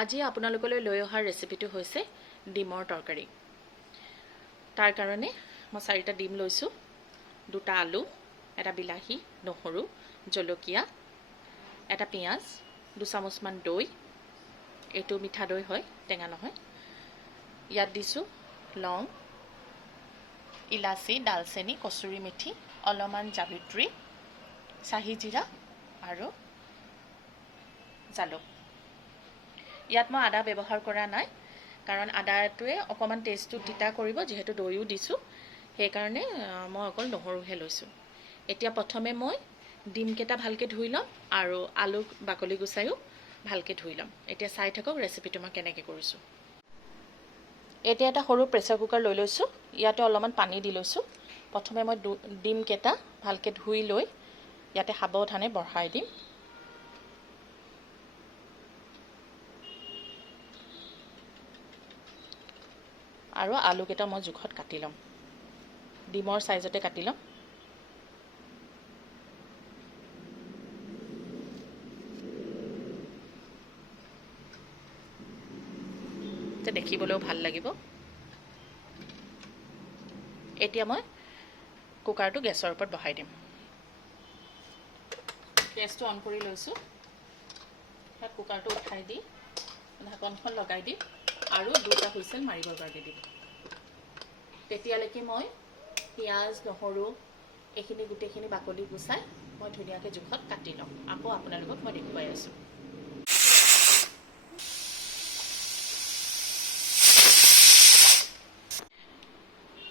আজি আপোনালোকলৈ লৈ অহা ৰেচিপিটো হৈছে ডিমৰ তৰকাৰী। তাৰ কাৰণে মই 4টা ডিম লৈছোঁ, 2টা আলু, এটা বিলাহী, নহৰু, জলকীয়া, এটা পিঁয়াজ, 2 চামুচমান দৈ। এইটো মিঠা দৈ হয়, টেঙা নহয়। ইয়াত দিছোঁ লং, ইলাচি, ডালচেনি, কচুৰি মেথি, অলপমান জাবিত্ৰী, চাহি জিৰা আৰু জালুক। ইয়াত মই আদা ব্যৱহাৰ কৰা নাই, কাৰণ আদাটোৱে অকণমান টেষ্টটো তিতা কৰিব, যিহেতু দৈও দিছোঁ। সেইকাৰণে মই অকল নহৰুহে লৈছোঁ। এতিয়া প্ৰথমে মই ডিমকেইটা ভালকৈ ধুই ল'ম আৰু আলু বাকলি গুচাইও ভালকৈ ধুই ল'ম। এতিয়া চাই থাকক ৰেচিপিটো মই কেনেকৈ কৰিছোঁ। এতিয়া এটা সৰু প্ৰেছাৰ কুকাৰ লৈ লৈছোঁ। ইয়াতে অলপমান পানী দি লৈছোঁ। প্ৰথমে মই ডিমকেইটা ভালকৈ ধুই লৈ ইয়াতে সাৱধানে বঢ়াই দিম। আৰু আলুকেইটা মই জোখত কাটি ল'ম, ডিমৰ চাইজতে কাটি ল'ম। দেখিবলৈও ভাল লাগিব। এতিয়া মই কুকাৰটো গেছৰ ওপৰত বহাই দিম। গেছটো অন কৰি লৈছোঁ। তাত কুকাৰটো উঠাই দি ঢাকনখন লগাই দিম আৰু 2টা হুইচেল মাৰিবৰ কাৰণে দিম। তেতিয়ালৈকে মই পিঁয়াজ, নহৰু এইখিনি গোটেইখিনি বাকলি গুচাই মই ধুনীয়াকৈ জোখত কাটি ল'ম। আকৌ আপোনালোকক মই দেখুৱাই আছোঁ।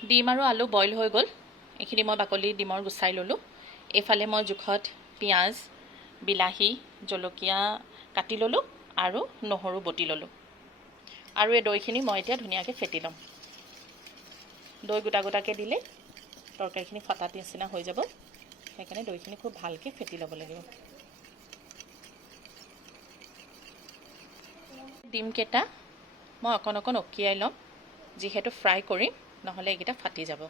ডিম আৰু আলু বইল হৈ গ'ল। এইখিনি মই বাকলি ডিমৰ গুচাই ল'লোঁ। এইফালে মই জোখত পিঁয়াজ, বিলাহী, জলকীয়া কাটি ল'লোঁ আৰু নহৰু বটি ল'লোঁ। আৰু এই দৈখিনি মই এতিয়া ধুনীয়াকৈ ফেটি ল'ম। দৈ গোটা গোটাকৈ দিলে তৰকাৰীখিনি ফটা নিচিনা হৈ যাব। সেইকাৰণে দৈখিনি খুব ভালকৈ ফেটি ল'ব লাগিব। ডিমকেইটা মই অকণ অকণ অকিয়াই ল'ম, যিহেতু ফ্ৰাই কৰিম, নহ'লে এইকেইটা ফাটি যাব।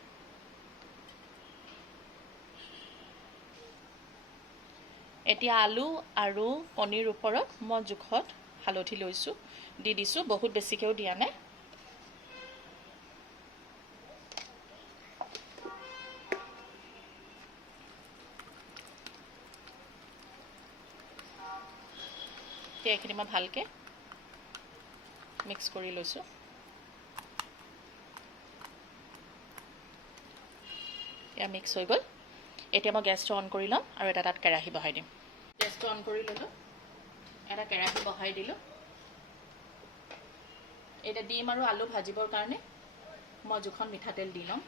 এতিয়া আলু আৰু কণীৰ ওপৰত মই জোখত হালধি লৈছোঁ, দি দিছোঁ। বহুত বেছিকৈও দিয়া নাই। এতিয়া এইখিনি মই ভালকৈ মিক্স কৰি লৈছোঁ। এয়া মিক্স হৈ গ'ল। এতিয়া মই গেছটো অন কৰি ল'ম আৰু এটা তাত কেৰাহী বহাই দিম। গেছটো অন কৰি ল'লোঁ, এটা কেৰাহী বহাই দিলোঁ। এতিয়া ডিম আৰু আলু ভাজিবৰ কাৰণে মই জোখত মিঠাতেল দি ল'ম।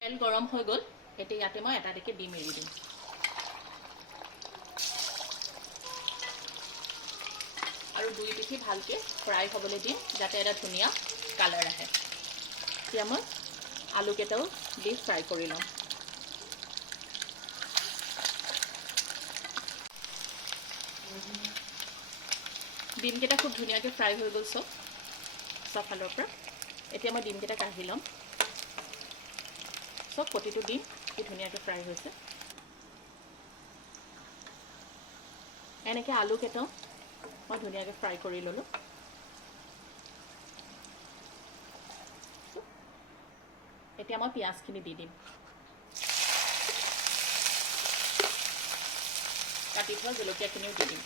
তেল গৰম হৈ গ'ল। এতিয়া ইয়াতে মই এটা এটাকৈ ডিম এৰি দিম। আৰু 2 পিঠি ভালকৈ ফ্ৰাই হ'বলৈ দিম, যাতে এটা ধুনীয়া কালাৰ আহে। এতিয়া মই আলুকেইটাও দি ফ্ৰাই কৰি ল'ম। ডিমকেইটা খুব ধুনীয়াকৈ ফ্ৰাই হৈ গ'ল চব ফালৰ পৰা। এতিয়া মই ডিমকেইটা কাঢ়ি ল'ম। চব প্ৰতিটো ডিম কি ধুনীয়াকৈ ফ্ৰাই হৈছে। এনেকৈ আলুকেইটাও মই ধুনীয়াকৈ ফ্ৰাই কৰি ল'লোঁ। এতিয়া মই পিঁয়াজখিনি দি দিম। কাটি থোৱা জলকীয়াখিনিও দি দিম।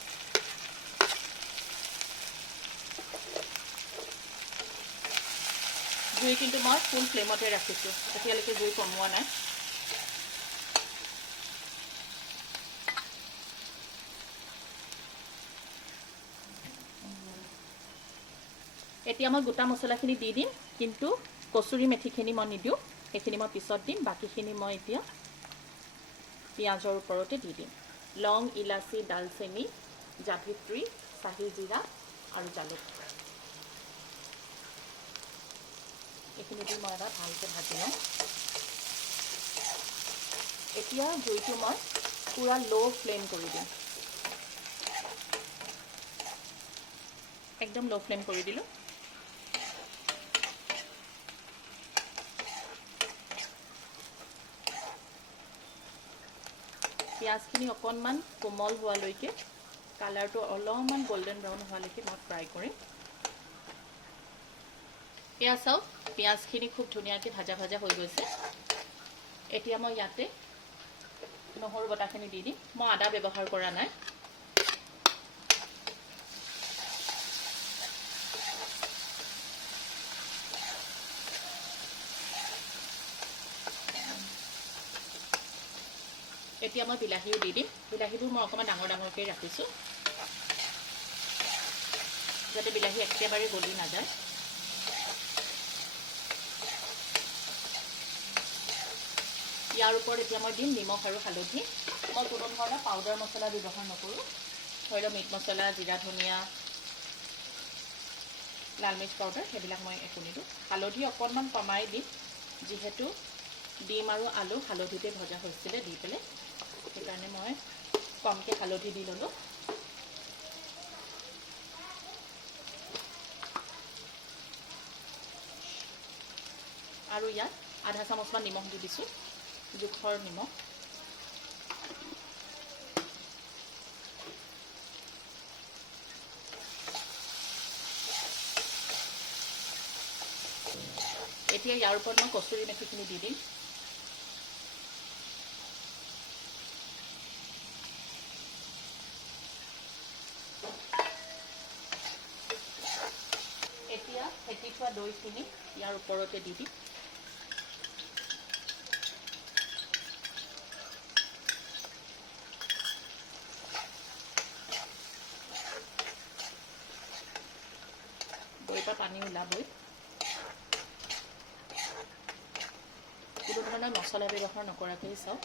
জুই কিন্তু মই ফুল ফ্লেমতে ৰাখিছোঁ, এতিয়ালৈকে জুই কমোৱা নাই। এতিয়া মই গোটা মছলাখিনি দি দিম, কিন্তু কচুৰি মেথিখিনি মই নিদিওঁ। সেইখিনি মই পিছত দিম। বাকীখিনি মই এতিয়া পিঁয়াজৰ ওপৰতে দি দিম। লং, ইলাচি, ডালচেনি, জাভিত্ৰী, চাহি জিৰা আৰু জালুক। এইখিনি দি মই এবাৰ ভালকৈ ভাজি ল'ম। এতিয়া জুইটো মই পূৰা ল' ফ্লেম কৰি দিম। একদম ল' ফ্লেম কৰি দিলোঁ। পিঁয়াজখিনি অকণমান কোমল হোৱালৈকে, কালাৰটো অলপমান গোল্ডেন ব্ৰাউন হোৱালৈকে মই ফ্ৰাই কৰিম। এয়া চাওক, পিঁয়াজখিনি খুব ধুনীয়াকৈ ভাজা ভাজা হৈ গৈছে। এতিয়া মই ইয়াতে নহৰু বটাখিনি দি দিম। মই আদা ব্যৱহাৰ কৰা নাই। এতিয়া মই বিলাহীও দি দিম। বিলাহীবোৰ মই অকণমান ডাঙৰ ডাঙৰকৈ ৰাখিছোঁ, যাতে বিলাহী একেবাৰে গলি নাযায়। ইয়াৰ ওপৰত এতিয়া মই দিম নিমখ আৰু হালধি। মই কোনো ধৰণৰ পাউডাৰ মছলা ব্যৱহাৰ নকৰোঁ। ধৰি লওক মিট মছলা, জিৰা, ধনিয়া, লাল মিৰ্চ পাউডাৰ সেইবিলাক মই একো নিদিওঁ। হালধি অকণমান কমাই দিম, যিহেতু ডিম আৰু আলু হালধিতে ভজা হৈছিলে দি পেলাই, সেইকাৰণে মই কমকৈ হালধি দি ল'লোঁ। আৰু ইয়াত আধা চামুচমান নিমখ দি দিছোঁ, জোখৰ নিমখ। এতিয়া ইয়াৰ ওপৰত মই কচুৰি মেথিখিনি দি দিম। এতিয়া ফেটি থোৱা দৈখিনি ইয়াৰ ওপৰতে দি দিম। দৈৰ পৰা পানী ওলাবই। কোনো ধৰণৰ মছলা ব্যৱহাৰ নকৰাকৈ চাওক,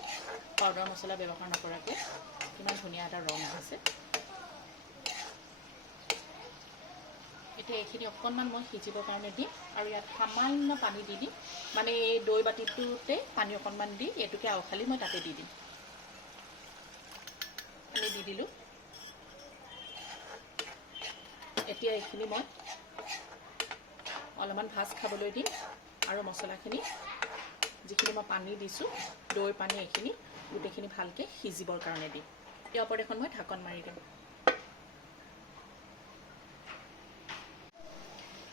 পাউডাৰ মছলা ব্যৱহাৰ নকৰাকৈ কিমান ধুনীয়া এটা ৰং আহিছে। এতিয়া এইখিনি অকণমান মই সিজিবৰ কাৰণে দিম আৰু ইয়াত সামান্য পানী দি দিম। মানে এই দৈ বাতিটোতে পানী অকণমান দি এইটোকে আওখালি মই তাতে দি দিম। পানী দি দিলোঁ। এতিয়া এইখিনি মই অলপমান ভাজ খাবলৈ দিম আৰু মছলাখিনি যিখিনি মই পানী দিছোঁ, দৈৰ পানী, এইখিনি গোটেইখিনি ভালকৈ সিজিবৰ কাৰণে দিম। ইয়াৰ ওপৰত এখন মই ঢাকন মাৰি দিম।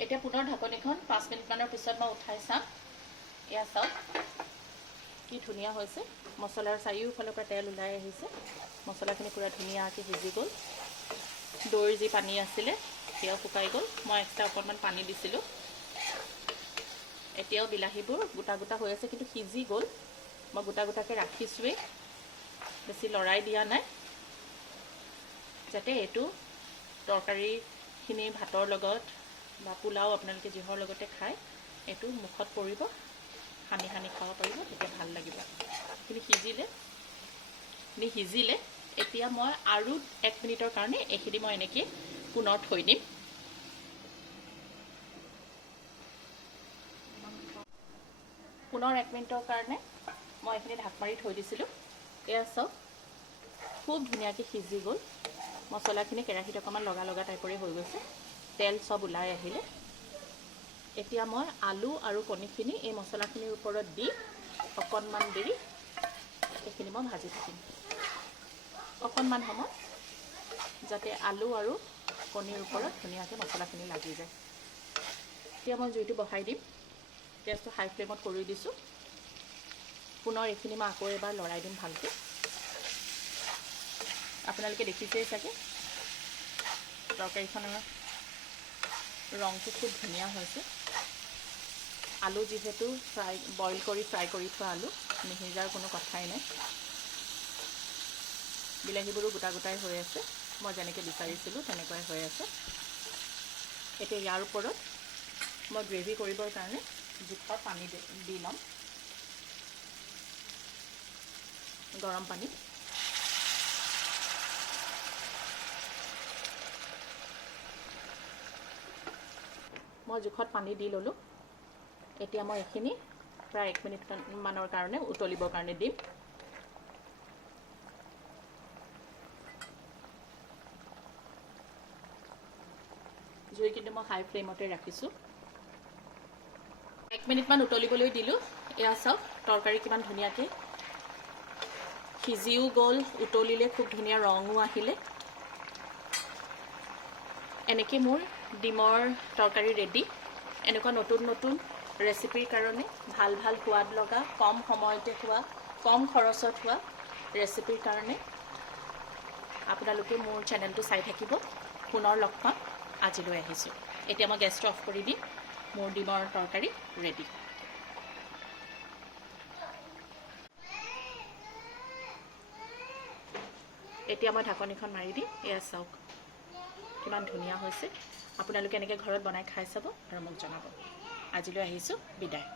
এতিয়া পুনৰ ঢাকনিখন 5 মিনিটমানৰ পিছত মই উঠাই চাম। এয়া চাওক কি ধুনীয়া হৈছে। মছলাৰ চাৰিওফালৰ পৰা তেল ওলাই আহিছে। মছলাখিনি পূৰা ধুনীয়াকৈ সিজি গ'ল। দৈৰ যি পানী আছিলে সেয়াও শুকাই গ'ল। মই এক্সট্ৰা অকণমান পানী দিছিলোঁ। এতিয়াও বিলাহীবোৰ গোটা গোটা হৈ আছে, কিন্তু সিজি গ'ল। মই গোটা গোটাকৈ ৰাখিছোঁৱেই, বেছি লৰাই দিয়া নাই, যাতে এইটো তৰকাৰীখিনি ভাতৰ লগত বা পোলাও আপোনালোকে যিহৰ লগতে খায়, এইটো মুখত পৰিব, সানি সানি খাব পাৰিব, তেতিয়া ভাল লাগিব। এইখিনি সিজিলে এতিয়া মই আৰু 1 মিনিটৰ কাৰণে এইখিনি মই এনেকৈ পুনৰ থৈ দিম। পুনৰ 1 মিনিটৰ কাৰণে মই এইখিনি ঢাক মাৰি থৈ দিছিলোঁ। এয়া চাওক খুব ধুনীয়াকৈ সিজি গ'ল। মছলাখিনি কেৰাহীত অকণমান লগা লগা টাইপৰে হৈ গৈছে, তেল চব ওলাই আহিলে। এতিয়া মই আলু আৰু কণীখিনি এই মছলাখিনিৰ ওপৰত দি অকণমান দেৰি এইখিনি মই ভাজি থাকিম। অকণমান সময়, যাতে আলু আৰু কণীৰ ওপৰত ধুনীয়াকৈ মছলাখিনি লাগি যায়। এতিয়া মই জুইটো বহাই দিম। গেছটো হাই ফ্লেমত কৰি দিছোঁ। পুনৰ এইখিনি মই আকৌ এবাৰ লৰাই দিম ভালকৈ। আপোনালোকে দেখিছেই চাগে তৰকাৰীখনৰ ৰংটো খুব ধুনীয়া হৈছে। আলু যিহেতু বইল কৰি ফ্ৰাই কৰি থোৱা আলু, নিসিজাৰ কোনো কথাই নাই। বিলাহীবোৰো গোটা গোটাই হৈ আছে, মই যেনেকৈ বিচাৰিছিলোঁ তেনেকুৱাই হৈ আছে। এতিয়া ইয়াৰ ওপৰত মই গ্ৰেভি কৰিবৰ কাৰণে জোখৰ পানী দি ল'ম, গৰম পানী। মই জোখত পানী দি ল'লোঁ। এতিয়া মই এইখিনি প্ৰায় 1 মিনিটমানৰ কাৰণে উতলিবৰ কাৰণে দিম। জুই কিন্তু মই হাই ফ্লেমতে ৰাখিছোঁ। 1 মিনিটমান উতলিবলৈ দিলোঁ। এয়া চাওক তৰকাৰী কিমান ধুনীয়াকৈ সিজিও গ'ল, উতলিলে খুব ধুনীয়া ৰঙো আহিলে। এনেকৈ মোৰ ডিমৰ তৰকাৰী ৰেডি। এনেকুৱা নতুন নতুন ৰেচিপিৰ কাৰণে ভাল ভাল সোৱাদ লগা, কম সময়তে হোৱা, কম খৰচত হোৱা ৰেচিপিৰ কাৰণে আপোনালোকে মোৰ চেনেলটো চাই থাকিব। পুনৰ লগ পাম। আজিলৈ আহিছোঁ। এতিয়া মই গেছটো অফ কৰি দিম। মোৰ ডিমৰ তৰকাৰী ৰেডি। এতিয়া মই ঢাকনিখন মাৰি দিম। এয়া চাওক কিমান ধুনীয়া হৈছে। আপোনালোকে এনেকৈ ঘৰত বনাই খাই চাব আৰু মোক জনাব। আজিলৈ আহিছোঁ। বিদায়।